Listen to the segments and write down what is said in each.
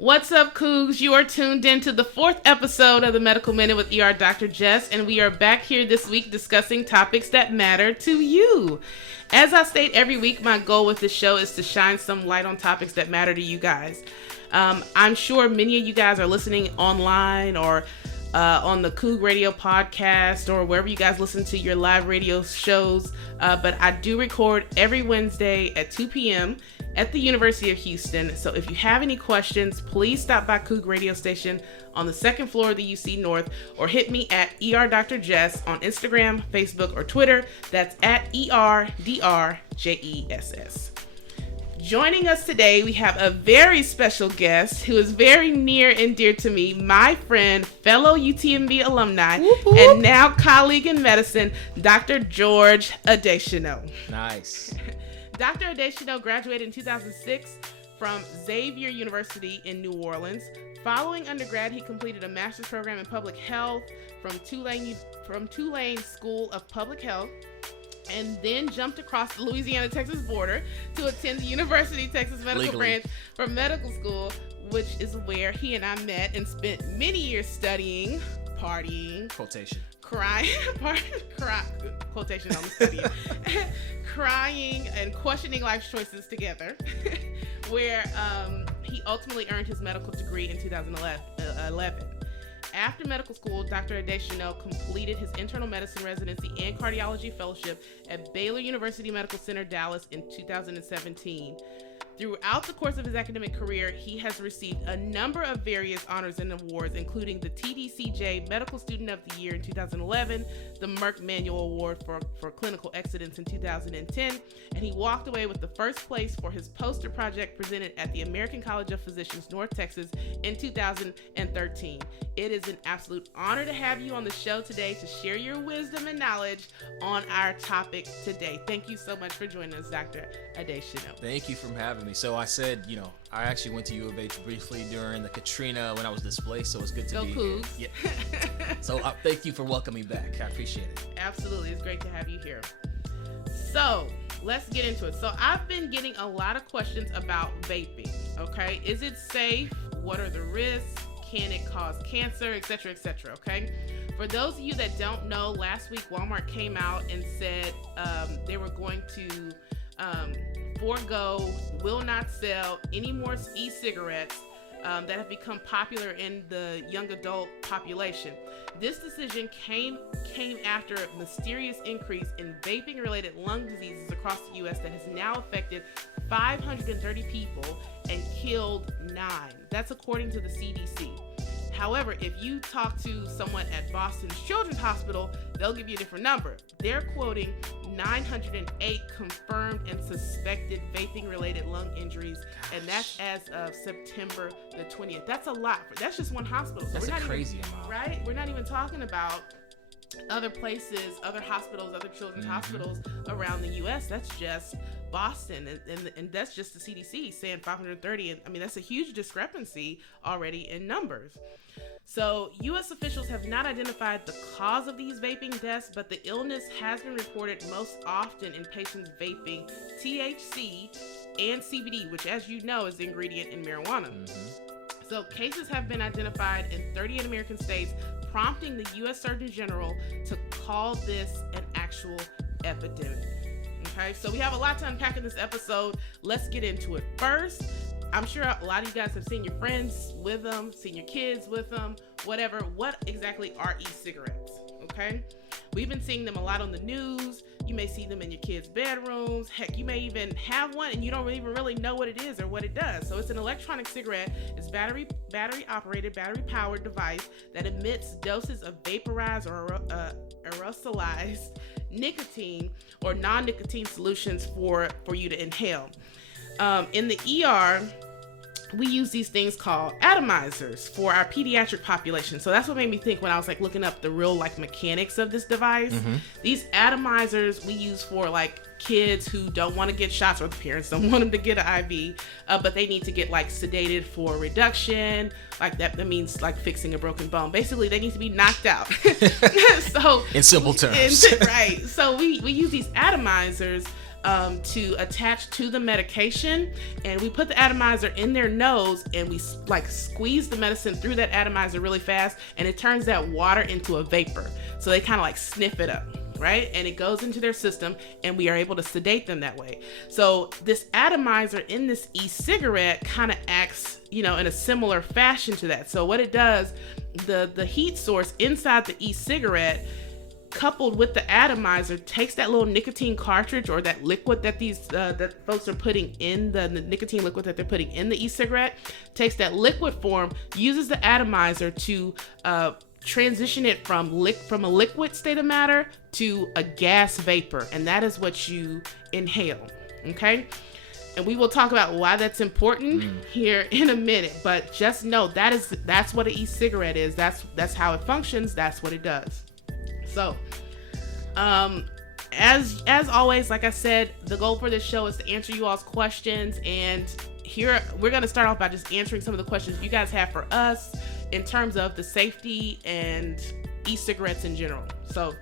What's up, Cougs? You are tuned in to the 4th episode of the Medical Minute with ER Dr. Jess, and we are back here this week discussing topics that matter to you. As I state every week, my goal with this show is to shine some light on topics that matter to you guys. I'm sure many of you guys are listening online or on the Coug Radio podcast or wherever you guys listen to your live radio shows, but I do record every Wednesday at 2 p.m. at the University of Houston. So if you have any questions, please stop by Coug Radio Station on the 2nd floor of the UC North or hit me at ER Dr. Jess on Instagram, Facebook, or Twitter. That's at ERDRJESS. Joining us today, we have a very special guest who is very near and dear to me, my friend, fellow UTMB alumni, and now colleague in medicine, Dr. George Adesina. Nice. Dr. Adesina graduated in 2006 from Xavier University in New Orleans. Following undergrad, he completed a master's program in public health from Tulane School of Public Health, and then jumped across the Louisiana-Texas border to attend the University of Texas Medical Branch for medical school, which is where he and I met and spent many years studying, partying, quotation on the studying, crying and questioning life's choices together, where he ultimately earned his medical degree in 2011. After medical school, Dr. Adesina completed his internal medicine residency and cardiology fellowship at Baylor University Medical Center, Dallas in 2017. Throughout the course of his academic career, he has received a number of various honors and awards, including the TDCJ Medical Student of the Year in 2011, the Merck Manual Award for Clinical Excellence in 2010, and he walked away with the first place for his poster project presented at the American College of Physicians, North Texas in 2013. It is an absolute honor to have you on the show today to share your wisdom and knowledge on our topic today. Thank you so much for joining us, Dr. Adesina. Thank you for having me. So I said, I actually went to U of H briefly during the Katrina when I was displaced, so it's good to be here. Yeah. So thank you for welcoming me back. I appreciate it. Absolutely. It's great to have you here. So let's get into it. So I've been getting a lot of questions about vaping. Okay. Is it safe? What are the risks? Can it cause cancer, etc., etc.? Okay. For those of you that don't know, last week Walmart came out and said they were going to will not sell any more e-cigarettes that have become popular in the young adult population. This decision came after a mysterious increase in vaping-related lung diseases across the U.S. that has now affected 530 people and killed 9. That's according to the CDC. However, if you talk to someone at Boston's Children's Hospital, they'll give you a different number. They're quoting 908 confirmed and suspected vaping-related lung injuries, and that's as of September the 20th. That's a lot. That's just one hospital. So that's a crazy amount. Right? We're not even talking about other places, other hospitals, other children's hospitals around the U.S. That's just Boston, and that's just the CDC saying 530. And I mean, that's a huge discrepancy already in numbers. So U.S. officials have not identified the cause of these vaping deaths, but the illness has been reported most often in patients vaping THC and CBD, which, as you know, is the ingredient in marijuana. So cases have been identified in 38 American states, prompting the U.S. Surgeon General to call this an actual epidemic. Okay, so we have a lot to unpack in this episode. Let's get into it. First, I'm sure a lot of you guys have seen your friends with them, seen your kids with them, whatever. What exactly are e-cigarettes? Okay, we've been seeing them a lot on the news. You may see them in your kids' bedrooms. Heck, you may even have one and you don't even really know what it is or what it does. So it's an electronic cigarette. It's battery operated, battery powered device that emits doses of vaporized or aerosolized nicotine or non-nicotine solutions for you to inhale. In the ER, we use these things called atomizers for our pediatric population. So that's what made me think when I was looking up the real mechanics of this device. These atomizers we use for kids who don't want to get shots or the parents don't want them to get an IV, but they need to get sedated for reduction. That means fixing a broken bone. Basically, they need to be knocked out. So in simple terms. Right. So we use these atomizers to attach to the medication, and we put the atomizer in their nose, and we like squeeze the medicine through that atomizer really fast, and it turns that water into a vapor. So they kind of like sniff it up, right? And it goes into their system, and we are able to sedate them that way. So this atomizer in this e-cigarette kind of acts, in a similar fashion to that. So what it does, the heat source inside the e-cigarette coupled with the atomizer takes that little nicotine cartridge or that liquid that that folks are putting in the nicotine liquid that they're putting in the e-cigarette, takes that liquid form, uses the atomizer to transition it from a liquid state of matter to a gas vapor, and that is what you inhale. Okay, and we will talk about why that's important here in a minute, but just know that's what an e-cigarette is. That's how it functions. That's what it does. So, as always, like I said, the goal for this show is to answer you all's questions, and here we're going to start off by just answering some of the questions you guys have for us in terms of the safety and e-cigarettes in general. So,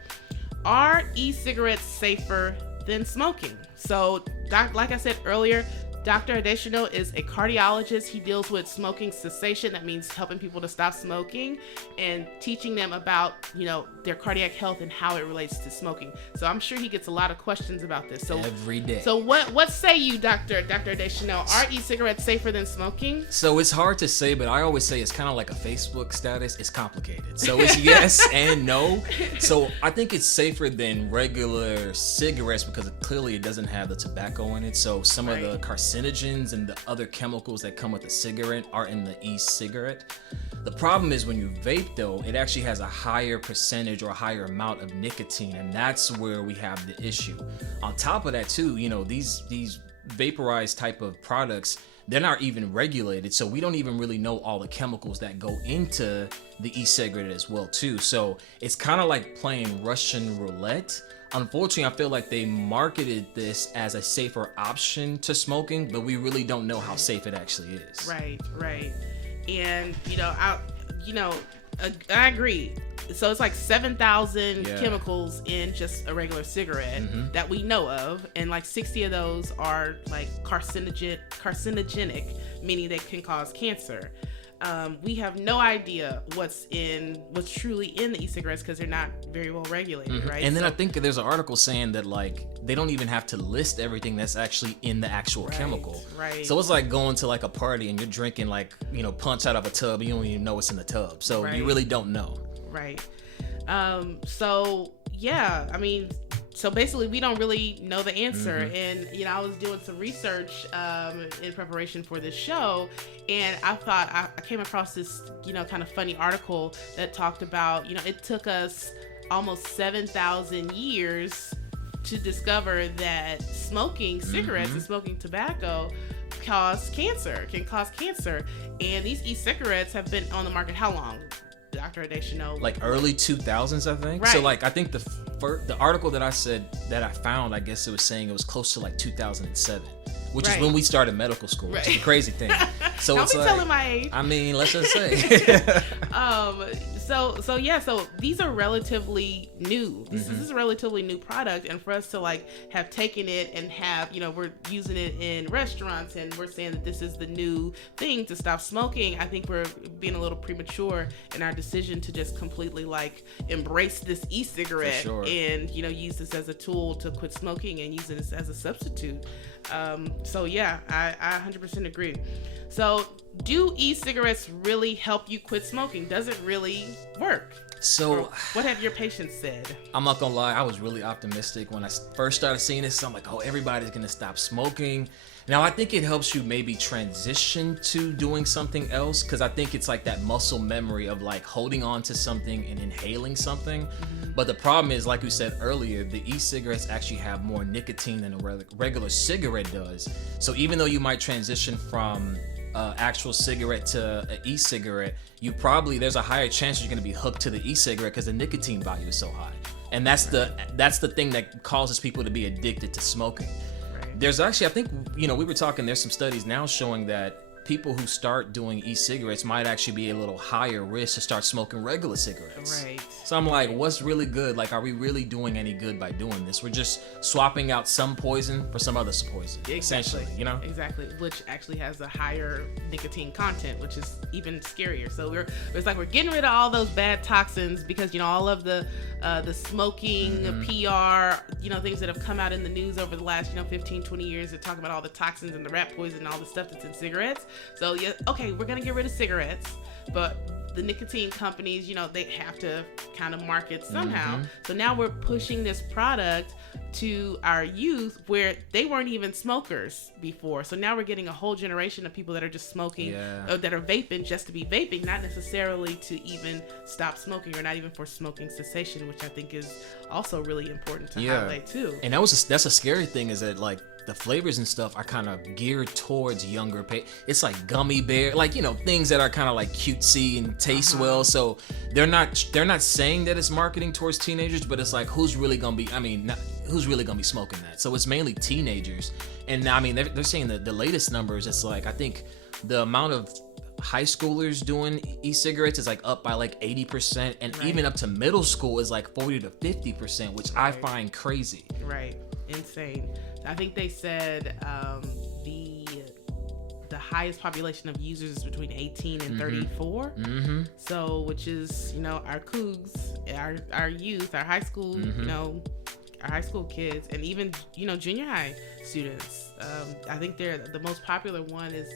are e-cigarettes safer than smoking? So, like I said earlier, Dr. Adesina is a cardiologist. He deals with smoking cessation. That means helping people to stop smoking and teaching them about, their cardiac health and how it relates to smoking. So I'm sure he gets a lot of questions about this. So every day. So what say you, Dr. Adesina? Are e-cigarettes safer than smoking? So it's hard to say, but I always say it's kind of like a Facebook status. It's complicated. So it's yes and no. So I think it's safer than regular cigarettes because clearly it doesn't have the tobacco in it. So some of the carcinogens and the other chemicals that come with a cigarette are in the e-cigarette. The problem is when you vape, though, it actually has a higher percentage or a higher amount of nicotine, and that's where we have the issue. On top of that, too, these vaporized type of products, they're not even regulated, so we don't even really know all the chemicals that go into the e-cigarette as well, too. So it's kind of like playing Russian roulette. Unfortunately, I feel like they marketed this as a safer option to smoking, but we really don't know how safe it actually is. Right. And I agree. So it's like 7,000 chemicals in just a regular cigarette that we know of, and like 60 of those are like carcinogenic, meaning they can cause cancer. We have no idea what's truly in the e-cigarettes because they're not very well regulated, right? And then I think there's an article saying that like they don't even have to list everything that's actually in the actual chemical. Right. So it's like going to like a party and you're drinking like punch out of a tub and you don't even know what's in the tub. So you really don't know. Right. So basically we don't really know the answer. And I was doing some research in preparation for this show, and I thought I came across this kind of funny article that talked about it took us almost 7,000 years to discover that smoking cigarettes and smoking tobacco can cause cancer. And these e-cigarettes have been on the market how long, Dr. Adesina? Like early 2000s, I think. Right. So like I think the article that I found, I guess it was saying it was close to like 2007, which is when we started medical school, which is a crazy thing. So Don't it's be like, telling my age. I mean, let's just say. So these are relatively new. This is a relatively new product, and for us to like have taken it and have, we're using it in restaurants and we're saying that this is the new thing to stop smoking, I think we're being a little premature in our decision to just completely like embrace this e-cigarette and use this as a tool to quit smoking and use it as a substitute. I 100% agree. So, do e-cigarettes really help you quit smoking? Does it really work? So, or what have your patients said? I'm not gonna lie, I was really optimistic when I first started seeing this. So I'm like, everybody's gonna stop smoking. Now, I think it helps you maybe transition to doing something else, because I think it's like that muscle memory of like holding on to something and inhaling something. But the problem is, like we said earlier, the e-cigarettes actually have more nicotine than a regular cigarette does. So even though you might transition from actual cigarette to an e-cigarette, there's a higher chance you're going to be hooked to the e-cigarette because the nicotine value is so high. And that's the thing that causes people to be addicted to smoking. There's actually, I think, we were talking, there's some studies now showing that people who start doing e-cigarettes might actually be a little higher risk to start smoking regular cigarettes. Right. So I'm like, what's really good? Like, are we really doing any good by doing this? We're just swapping out some poison for some other poison, essentially, you know? Exactly, which actually has a higher nicotine content, which is even scarier. So it's like we're getting rid of all those bad toxins because, you know, all of the smoking, PR, you know, things that have come out in the news over the last, you know, 15, 20 years that talk about all the toxins and the rat poison and all the stuff that's in cigarettes. So, yeah, okay, we're going to get rid of cigarettes, but the nicotine companies, you know, they have to kind of market somehow. So now we're pushing this product to our youth where they weren't even smokers before. So now we're getting a whole generation of people that are just smoking, or that are vaping just to be vaping, not necessarily to even stop smoking or not even for smoking cessation, which I think is also really important to highlight too. And that's a scary thing, is that like the flavors and stuff are kind of geared towards younger it's like gummy bear, like, you know, things that are kind of like cutesy and taste well. So they're not saying that it's marketing towards teenagers, but it's like, who's really gonna be smoking that? So it's mainly teenagers. And I mean, they're saying that the latest numbers, it's like, I think the amount of high schoolers doing e-cigarettes is like up by like 80%, and even up to middle school is like 40 to 50%, which I find crazy. Right. Insane. I think they said the highest population of users is between 18 and 34. So, which is, you know, our cougs, our youth, our high school, you know, our high school kids, and even, you know, junior high students. I think the most popular one is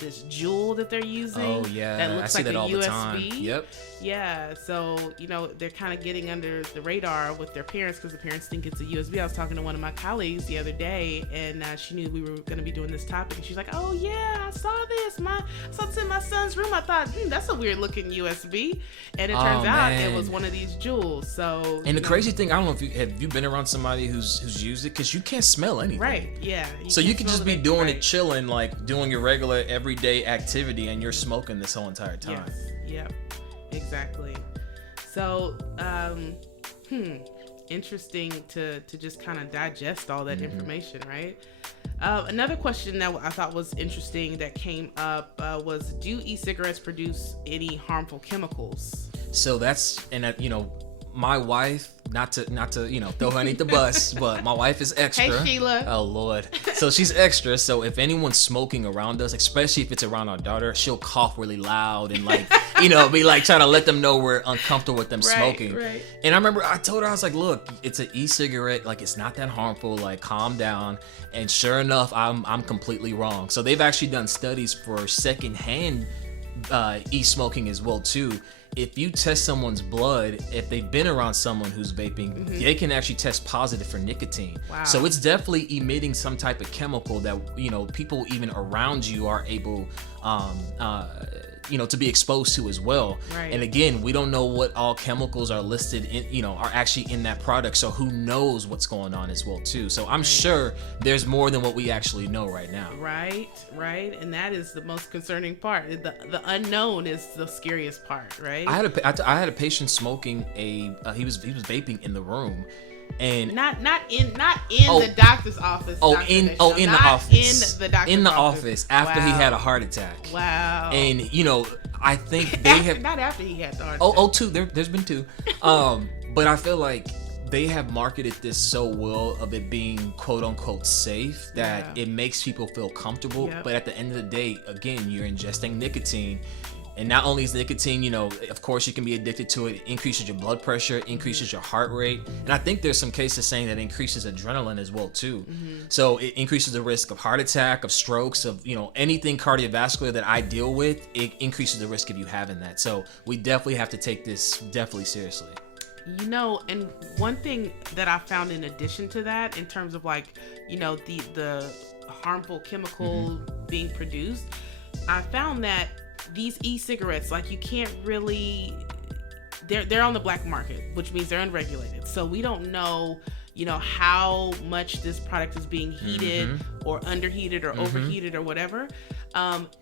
this jewel that they're using. Oh yeah, that looks I see like that all USB. the time. Yep. Yeah, so, you know, they're kind of getting under the radar with their parents because the parents think it's a USB. I was talking to one of my colleagues the other day, and she knew we were going to be doing this topic, and she's like, "Oh yeah, I saw this. I saw this in my son's room. I thought, that's a weird looking USB," and it turns out it was one of these jewels. So, and the crazy thing, I don't know if you been around somebody who's used it, because you can't smell anything. Right. Yeah. So you could just be doing it chilling, like doing your regular everyday activity, and you're smoking this whole entire time. Yes. Yep. Exactly. So, interesting to just kind of digest all that information, right? Another question that I thought was interesting that came up was, do e-cigarettes produce any harmful chemicals? So that's, and you know, my wife, not to you know, throw her underneath the bus, but my wife is extra. Hey, Sheila. Oh Lord. So she's extra. So if anyone's smoking around us, especially if it's around our daughter, she'll cough really loud and like, you know, be like trying to let them know we're uncomfortable with them smoking. Right. And I remember I told her, I was like, look, it's an e-cigarette, like it's not that harmful, like calm down. And sure enough, I'm completely wrong. So they've actually done studies for secondhand e-smoking as well too. If you test someone's blood, if they've been around someone who's vaping, they can actually test positive for nicotine. Wow. So it's definitely emitting some type of chemical that, you know, people even around you are able you know, to be exposed to as well. Right. And again, we don't know what all chemicals are listed in, you know, are actually in that product. So who knows what's going on as well too. So I'm sure there's more than what we actually know right now. Right. And that is the most concerning part. The unknown is the scariest part, right? I had a patient smoking he was vaping in the room. And not in the doctor's office. In the office after he had a heart attack. Wow. And you know, I think they have not after he had the heart attack. Two. There's been two. But I feel like they have marketed this so well of it being quote unquote safe that it makes people feel comfortable. Yep. But at the end of the day, again, you're ingesting nicotine. And not only is nicotine, you know, of course you can be addicted to it. It increases your blood pressure, increases your heart rate. And I think there's some cases saying that it increases adrenaline as well too. So it increases the risk of heart attack, of strokes, of, you know, anything cardiovascular that I deal with. It increases the risk of you having that. So we definitely have to take this definitely seriously. You know, and one thing that I found in addition to that, in terms of like, you know, the harmful chemical being produced, I found that these e-cigarettes, like, you can't really, they're on the black market, which means they're unregulated. So we don't know, you know, how much this product is being heated or underheated or overheated or whatever.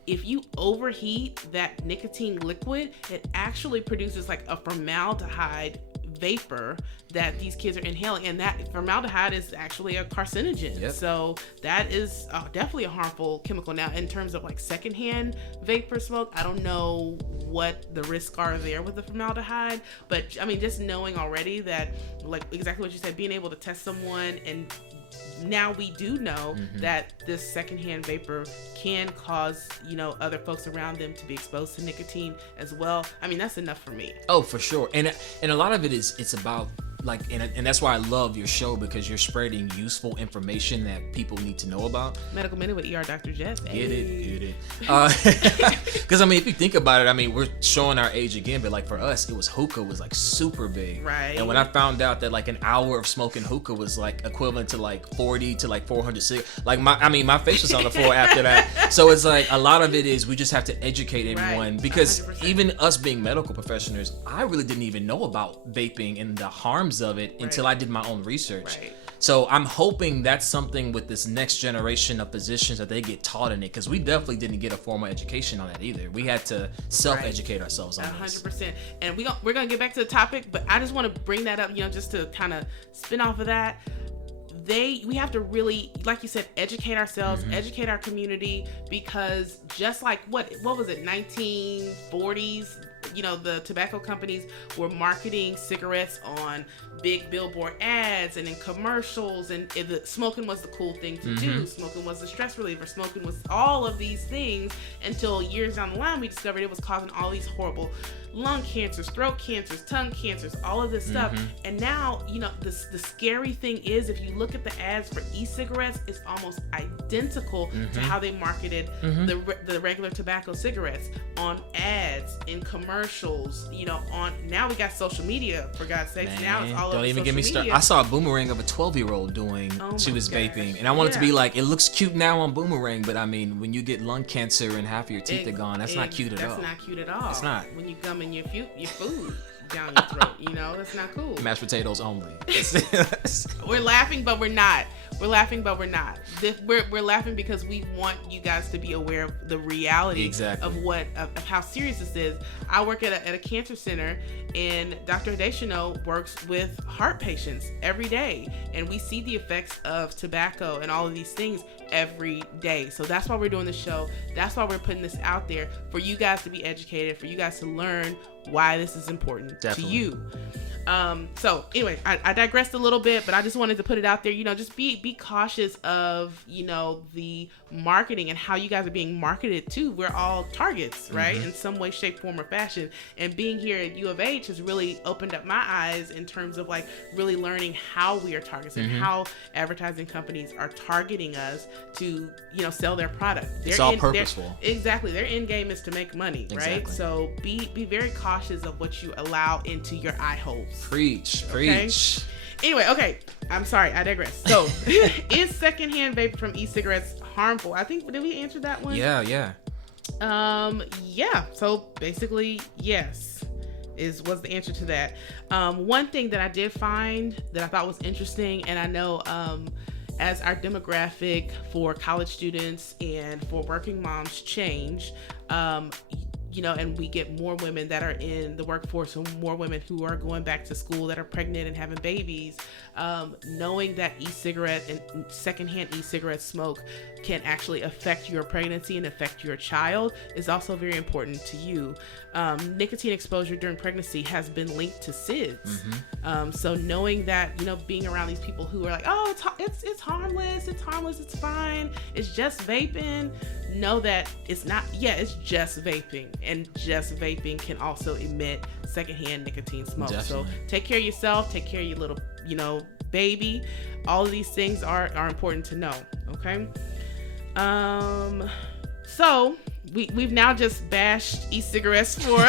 If you overheat that nicotine liquid, it actually produces like a formaldehyde vapor that these kids are inhaling, and that formaldehyde is actually a carcinogen. Yep. So that is definitely a harmful chemical. Now, in terms of like secondhand vapor smoke, I don't know what the risks are there with the formaldehyde, but I mean, just knowing already that, like exactly what you said, being able to test someone, and now we do know that this secondhand vapor can cause, you know, other folks around them to be exposed to nicotine as well. I mean, that's enough for me. Oh, for sure. And a lot of it is, it's about like, and that's why I love your show, because you're spreading useful information that people need to know about. Medical Minute with ER Dr. Jess. Get it. Because I mean, if you think about it, I mean, we're showing our age again, but like for us, it was hookah was like super big. Right. And when I found out that like an hour of smoking hookah was like equivalent to like 40 to like 400 cigarettes, like my face was on the floor after that. So it's like a lot of it is we just have to educate everyone, Right. because 100%. even us being medical professionals, I really didn't even know about vaping and the harms of it until I did my own research. Right. So I'm hoping that's something with this next generation of physicians that they get taught in it, because we definitely didn't get a formal education on that either. We had to self-educate ourselves on this. 100%. And we're gonna get back to the topic, but I just want to bring that up, you know, just to kind of spin off of that. We have to really, like you said, educate ourselves, educate our community, because just like what was it, 1940s, you know, the tobacco companies were marketing cigarettes on big billboard ads and in commercials, and smoking was the cool thing to do. Smoking was the stress reliever. Smoking was all of these things, until years down the line we discovered it was causing all these horrible lung cancers, throat cancers, tongue cancers, all of this stuff. And now, you know, the scary thing is, if you look at the ads for e-cigarettes, it's almost identical to how they marketed the regular tobacco cigarettes, on ads, in commercials, you know, on, now we got social media, for God's sakes. Man, now it's all don't over even social get me media. started. I saw a boomerang of a 12-year-old doing, she my was gosh. vaping, and I wanted to be like, it looks cute now on boomerang, but I mean, when you get lung cancer and half of your teeth are gone, that's not cute at all. That's not cute at all. It's not. When you gum in your food down your throat, you know, that's not cool. Mashed potatoes only. We're laughing, but we're not. We're laughing, but we're not. We're laughing because we want you guys to be aware of the reality of how serious this is. I work at a cancer center, and Dr. Adesina works with heart patients every day, and we see the effects of tobacco and all of these things every day. So that's why we're doing the show. That's why we're putting this out there, for you guys to be educated, for you guys to learn why this is important to you. So anyway, I digressed a little bit, but I just wanted to put it out there, you know, just be cautious of, you know, the marketing and how you guys are being marketed too. We're all targets, right? In some way, shape, form, or fashion. And being here at U of H has really opened up my eyes in terms of like really learning how we are targets and how advertising companies are targeting us to, you know, sell their product. It's all purposeful. Exactly. Their end game is to make money, right? So be very cautious of what you allow into your eye holes. Preach. Anyway, okay. I'm sorry, I digress. So, is secondhand vape from e-cigarettes harmful? I think, did we answer that one? Yeah. Yeah. So basically, yes, was the answer to that. One thing that I did find that I thought was interesting, and I know as our demographic for college students and for working moms change, you know, and we get more women that are in the workforce, and more women who are going back to school that are pregnant and having babies, knowing that e-cigarette and secondhand e-cigarette smoke can actually affect your pregnancy and affect your child is also very important to you. Nicotine exposure during pregnancy has been linked to SIDS. So knowing that, you know, being around these people who are like, oh, it's harmless, it's fine, it's just vaping. Know that it's not. Yeah, it's just vaping, and just vaping can also emit secondhand nicotine smoke. Definitely. So take care of yourself, take care of your little, you know, baby. All of these things are important to know. Okay. So we've now just bashed e-cigarettes for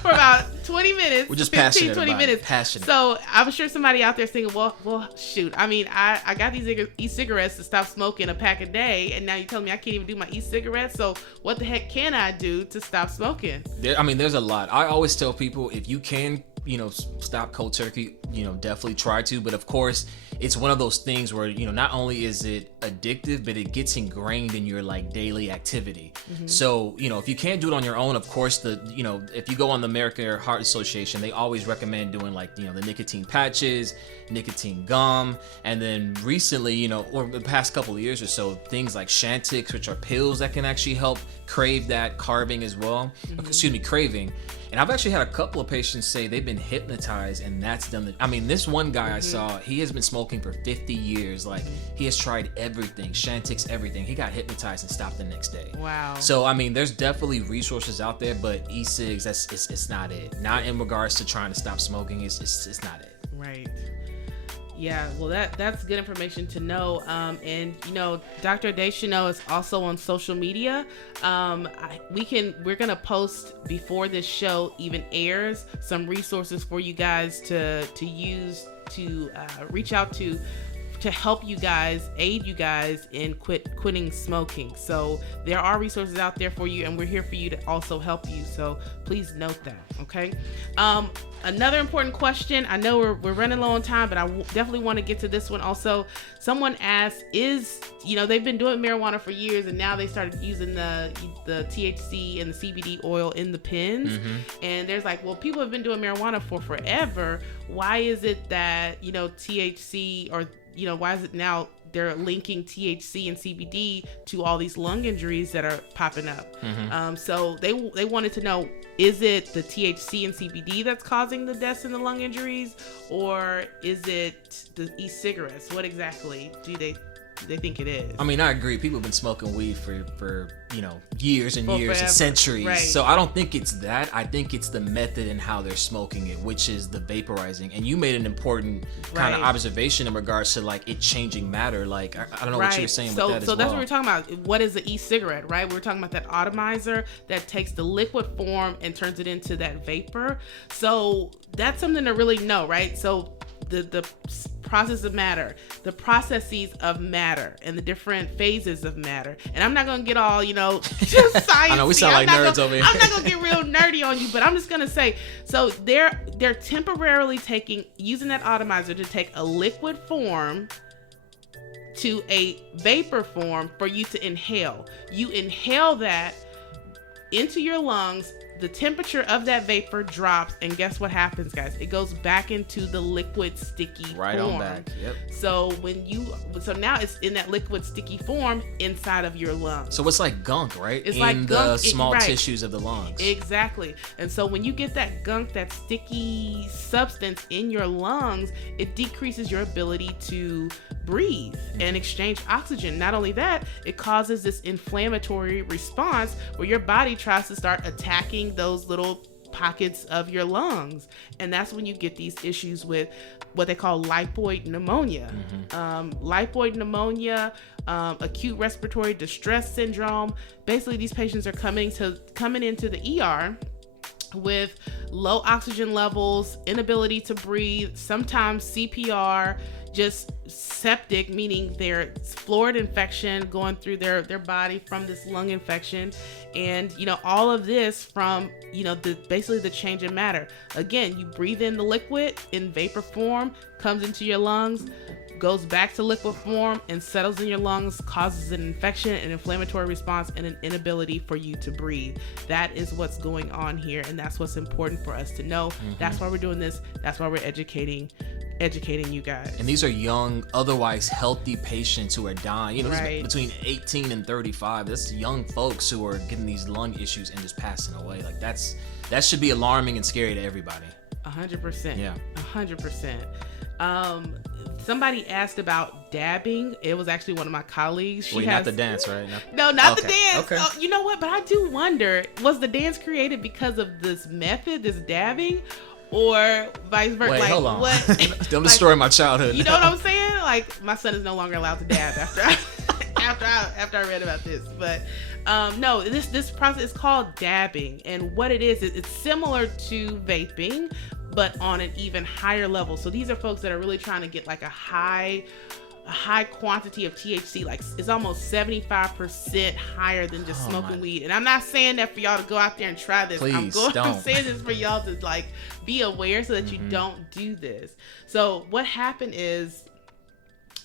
about 20 minutes. We're just 15, passionate 20 about minutes. It. Passionate. So I'm sure somebody out there thinking, well, shoot. I mean, I got these e-cigarettes to stop smoking a pack a day, and now you're telling me I can't even do my e-cigarettes. So what the heck can I do to stop smoking? There's a lot. I always tell people, if you can stop cold turkey, definitely try to. But of course, it's one of those things where, not only is it addictive, but it gets ingrained in your like daily activity. So, if you can't do it on your own, of course, if you go on the American Heart Association, they always recommend doing like, the nicotine patches, nicotine gum. And then recently, or the past couple of years or so, things like Chantix, which are pills that can actually help crave that carving as well. Craving. And I've actually had a couple of patients say they've been hypnotized, and that's done. This one guy I saw, he has been smoking for 50 years. Like, he has tried everything, Chantix, everything. He got hypnotized and stopped the next day. Wow. So, there's definitely resources out there, but e-cigs, it's not it. Not in regards to trying to stop smoking. It's not it. Right. Yeah, well, that's good information to know. And Dr. Adesina is also on social media. We're gonna post before this show even airs some resources for you guys to use to reach out to help you guys, aid you guys in quitting smoking. So there are resources out there for you, and we're here for you to also help you. So please note that, okay? Another important question. I know we're running low on time, but I definitely want to get to this one also. Someone asked, they've been doing marijuana for years, and now they started using the THC and the CBD oil in the pens. And there's like, well, people have been doing marijuana for forever. Why is it that, THC or why is it now they're linking THC and CBD to all these lung injuries that are popping up? So they wanted to know, is it the THC and CBD that's causing the deaths and the lung injuries, or is it the e-cigarettes? What exactly do they think it is? I agree. People have been smoking weed for years and years forever. and centuries. Right. So I don't think it's that. I think it's the method and how they're smoking it, which is the vaporizing. And you made an important kind of observation in regards to like it changing matter. Like I don't know what you were saying with that as well. So that's what we're talking about. What is the e-cigarette, right? We're talking about that atomizer that takes the liquid form and turns it into that vapor. So that's something to really know, right? So the process of matter, the processes of matter, and the different phases of matter. And I'm not gonna get all, just science. I know we sound like nerds over here. I'm not gonna get real nerdy on you, but I'm just gonna say, so they're temporarily using that atomizer to take a liquid form to a vapor form for you to inhale. You inhale that into your lungs. The temperature of that vapor drops, and guess what happens, guys? It goes back into the liquid sticky form. Right on back. Yep. So now it's in that liquid sticky form inside of your lungs. So it's like gunk, right? It's in like the gunk, small tissues of the lungs. Exactly. And so when you get that gunk, that sticky substance in your lungs, it decreases your ability to breathe and exchange oxygen. Not only that, it causes this inflammatory response where your body tries to start attacking those little pockets of your lungs, and that's when you get these issues with what they call lipoid pneumonia. Lipoid pneumonia, acute respiratory distress syndrome. Basically, these patients are coming into the ER with low oxygen levels, inability to breathe, sometimes CPR, just septic, meaning their fluid infection going through their body from this lung infection. And all of this from basically the change in matter. Again, you breathe in the liquid in vapor form, comes into your lungs, goes back to liquid form and settles in your lungs, causes an infection, an inflammatory response, and an inability for you to breathe. That is what's going on here, and that's what's important for us to know. That's why we're doing this. That's why we're educating you guys. And these are young, otherwise healthy patients who are dying. Right. Between 18 and 35. That's young folks who are getting these lung issues and just passing away. Like that should be alarming and scary to everybody. 100%. Yeah. 100%. Somebody asked about dabbing. It was actually one of my colleagues. Not the dance, right? No, not the dance. Okay. Oh, you know what? But I do wonder, was the dance created because of this method, this dabbing, or vice versa? Wait, hold on. What? Don't destroy my childhood. You know what I'm saying? Like, my son is no longer allowed to dab after I read about this. But no, this process is called dabbing, and what it is, it's similar to vaping, but on an even higher level. So these are folks that are really trying to get like a high a high quantity of THC, like it's almost 75% higher than just smoking weed. And I'm not saying that for y'all to go out there and try this. Please I'm don't. saying this for y'all to like be aware so that you don't do this. So what happened is,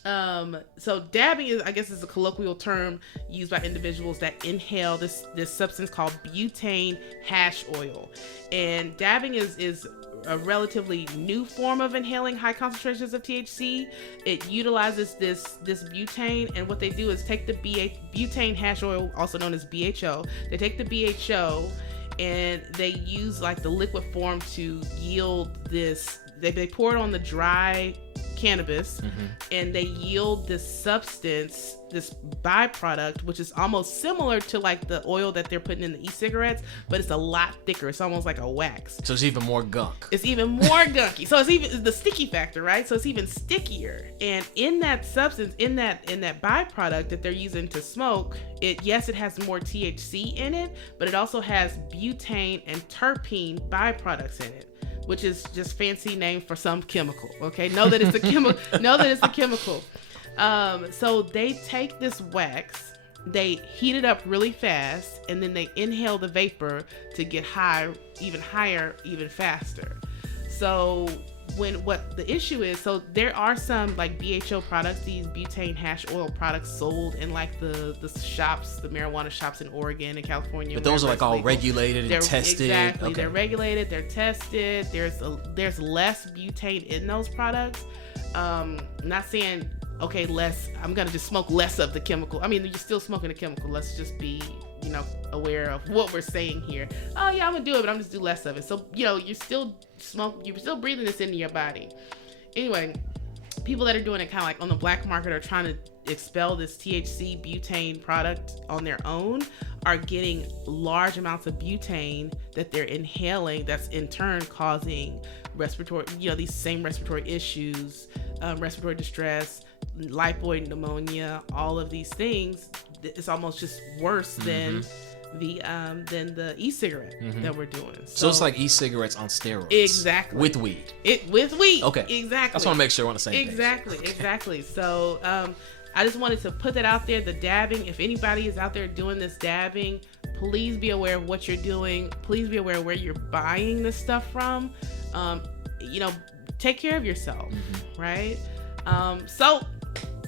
so dabbing is, I guess, is a colloquial term used by individuals that inhale this substance called butane hash oil. And dabbing is a relatively new form of inhaling high concentrations of THC. It utilizes this butane, and what they do is take the butane hash oil, also known as BHO. They take the BHO and they use like the liquid form to yield this. They pour it on the dry cannabis, and they yield this substance, this byproduct, which is almost similar to like the oil that they're putting in the e-cigarettes, but it's a lot thicker. It's almost like a wax. So it's even more gunk. It's even more gunky. So it's even the sticky factor, right? So it's even stickier. And in that substance, in that byproduct that they're using to smoke, it has more THC in it, but it also has butane and terpene byproducts in it, which is just fancy name for some chemical. Okay, know that it's a chemical. Know that it's a chemical. So they take this wax, they heat it up really fast, and then they inhale the vapor to get high, even higher, even faster. So what the issue is, so there are some like BHO products, these butane hash oil products sold in like the shops, the marijuana shops in Oregon and California. But those are like all regulated and tested. Exactly. Okay. They're regulated, they're tested. There's less butane in those products. I'm not saying, okay, I'm going to just smoke less of the chemical. I mean, you're still smoking the chemical. Let's just be, aware of what we're saying here. Oh yeah, I'm going to do it, but I'm just do less of it. So, you're still breathing this into your body. Anyway, people that are doing it kind of like on the black market are trying to expel this THC butane product on their own, are getting large amounts of butane that they're inhaling, that's in turn causing respiratory, these same respiratory issues, respiratory distress, lipoid pneumonia, all of these things. It's almost just worse than the e-cigarette that we're doing. So it's like e-cigarettes on steroids. Exactly. With weed. With weed. Okay. Exactly. I just want to make sure we're on the same page. Exactly. So I just wanted to put that out there. The dabbing, if anybody is out there doing this dabbing, please be aware of what you're doing. Please be aware of where you're buying this stuff from. Take care of yourself, right? So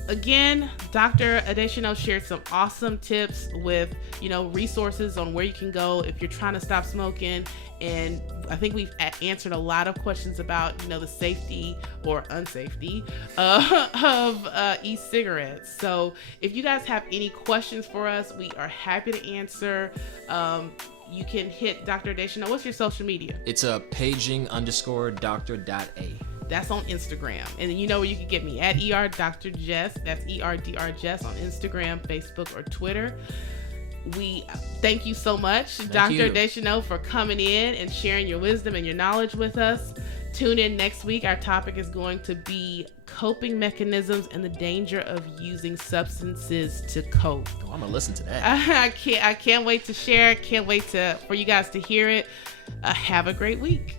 again, Dr. Adesina shared some awesome tips with, resources on where you can go if you're trying to stop smoking. And I think we've answered a lot of questions about, the safety or unsafety of e-cigarettes. So if you guys have any questions for us, we are happy to answer. You can hit Dr. Adesina. What's your social media? It's a paging_Dr.A. That's on Instagram. And then where you can get me at Dr. Jess. That's ERDR Jess on Instagram, Facebook, or Twitter. We thank you so much, Dr. Adesina, for coming in and sharing your wisdom and your knowledge with us. Tune in next week. Our topic is going to be coping mechanisms and the danger of using substances to cope. Oh, I'm gonna listen to that. I can't wait to share. Can't wait for you guys to hear it. Have a great week.